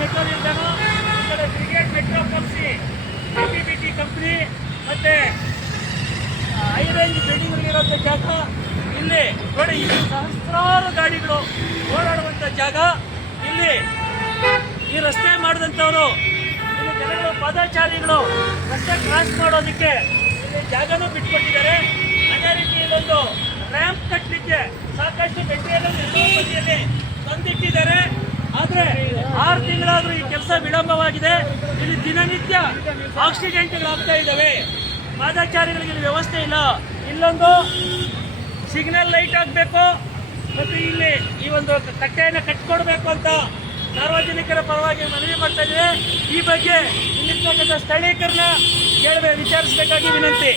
Metro ನಿಲ್ದಾಣ, ಈ ಕಡೆ brigade metro company, IPBT company ಮತ್ತೆ ಹೈ ರೇಂಜ್ ಬಿಲ್ಡಿಂಗ್ಗಳಿರುವಂಥ ಜಾಗ. ಇಲ್ಲಿ ನೋಡಿ, ಇಲ್ಲಿ ಸಹಸ್ರಾರು ಗಾಡಿಗಳು ಓಡಾಡುವಂಥ ಜಾಗ. ಇಲ್ಲಿ ಈ ರಸ್ತೆ ಮಾಡಿದಂಥವ್ರು, ಇಲ್ಲಿ ಜನಗಳು ಪಾದಚಾರಿಗಳು ರಸ್ತೆ ಕ್ರಾಸ್ ಮಾಡೋದಕ್ಕೆ ಇಲ್ಲಿ ಜಾಗನೂ ಬಿಟ್ಕೊಟ್ಟಿದ್ದಾರೆ. ಅದೇ ರೀತಿ ಇಲ್ಲೊಂದು ರ್ಯಾಂಪ್ ಕಟ್ಟಲಿಕ್ಕೆ ಸಾಕಷ್ಟು ಮೆಟೀರಿಯಲ್ ಬದಿಯಲ್ಲಿ ತಂದಿಟ್ಟಿದ್ದಾರೆ. ಆದರೆ 6 ತಿಂಗಳಾದರೂ ಈ ಕೆಲಸ ವಿಳಂಬವಾಗಿದೆ. ಇಲ್ಲಿ ದಿನನಿತ್ಯ ಆಕ್ಸಿಡೆಂಟ್ಗಳಾಗ್ತಾ ಇದ್ದಾವೆ. ಪಾದಚಾರಿಗಳಿಗೆ ಇಲ್ಲಿ ವ್ಯವಸ್ಥೆ ಇಲ್ಲ. ಇಲ್ಲೊಂದು ಸಿಗ್ನಲ್ ಲೈಟ್ ಆಗಬೇಕು ಮತ್ತು ಇಲ್ಲಿ ಈ ಒಂದು ಕಟ್ಟೆಯನ್ನು ಕಟ್ಟಿಕೊಡ್ಬೇಕು ಅಂತ ಸಾರ್ವಜನಿಕರ ಪರವಾಗಿ ಮನವಿ ಮಾಡ್ತಾ ಇದ್ದೇವೆ. ಈ ಬಗ್ಗೆ ಇಲ್ಲಿರ್ತಕ್ಕಂಥ ಸ್ಥಳೀಕರನ್ನ ವಿಚಾರಿಸಬೇಕಾಗಿ ವಿನಂತಿ.